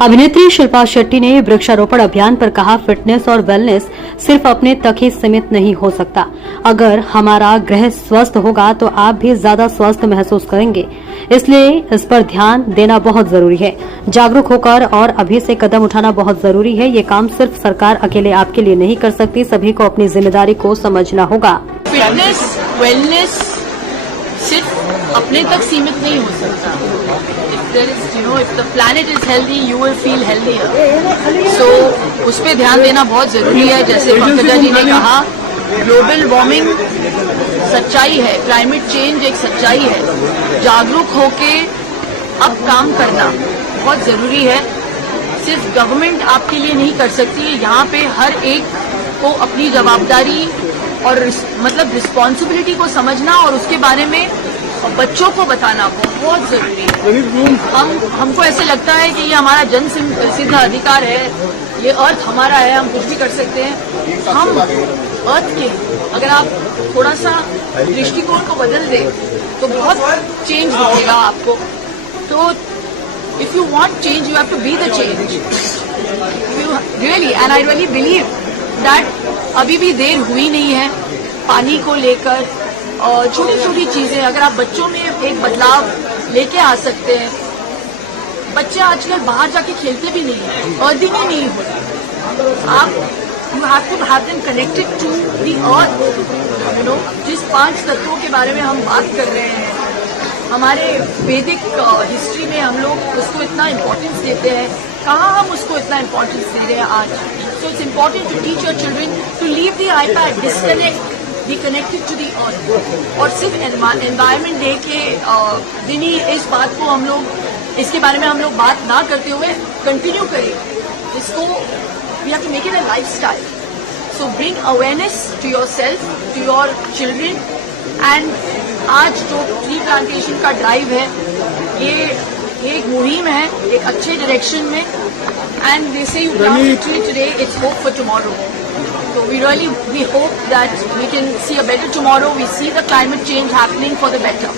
अभिनेत्री शिल्पा शेट्टी ने वृक्षारोपण अभियान पर कहा, फिटनेस और वेलनेस सिर्फ अपने तक ही सीमित नहीं हो सकता। अगर हमारा ग्रह स्वस्थ होगा तो आप भी ज्यादा स्वस्थ महसूस करेंगे, इसलिए इस पर ध्यान देना बहुत जरूरी है। जागरूक होकर और अभी से कदम उठाना बहुत जरूरी है। ये काम सिर्फ सरकार अकेले आपके लिए नहीं कर सकती, सभी को अपनी जिम्मेदारी को समझना होगा। फिटनेस वेलनेस सिर्फ अपने तक सीमित नहीं हो सकता। If the planet is healthy, you will feel healthier. So उस पे ध्यान देना बहुत जरूरी है। जैसे पंकजा जी ने कहा, ग्लोबल वार्मिंग सच्चाई है, क्लाइमेट चेंज एक सच्चाई है। जागरूक होके अब काम करना बहुत जरूरी है। सिर्फ गवर्नमेंट आपके लिए नहीं कर सकती, यहाँ पे हर एक को अपनी जवाबदारी और मतलब रिस्पॉन्सिबिलिटी को समझना और उसके बारे में बच्चों को बताना बहुत जरूरी है। हमको ऐसे लगता है कि ये हमारा जन सिद्ध अधिकार है, ये अर्थ हमारा है, हम कुछ भी कर सकते हैं। हम अर्थ के अगर आप थोड़ा सा दृष्टिकोण को बदल दे तो बहुत चेंज दिखेगा आपको। तो if you want change, you have to be the change. Really and I really believe that अभी भी देर हुई नहीं है। पानी को लेकर और छोटी छोटी चीजें अगर आप बच्चों में एक बदलाव लेके आ सकते हैं। बच्चे आजकल बाहर जाके खेलते भी नहीं है, अर्थिंग ही नहीं होती। आप you have to have them connected to the earth. जिस 5 तत्वों के बारे में हम बात कर रहे हैं, हमारे वैदिक हिस्ट्री में हम लोग उसको इतना इम्पोर्टेंस देते हैं, कहाँ हम उसको इतना इम्पोर्टेंस दे रहे हैं आज। So it's important to teach your children to leave the iPad, disconnect, be connected to the earth. और सिर्फ एनवायरमेंट डे के दिन ही इस बात को हम लोग, इसके बारे में हम लोग बात ना करते हुए कंटिन्यू करें इसको। We have to make it a lifestyle. So bring awareness to yourself, to your children. And आज जो ट्री प्लांटेशन का ड्राइव है, ये एक मुहिम है एक अच्छे डायरेक्शन में। एंड दे से you plant a tree today, it's hope for tomorrow. So we hope that we can see a better tomorrow. We see the climate change happening for the better.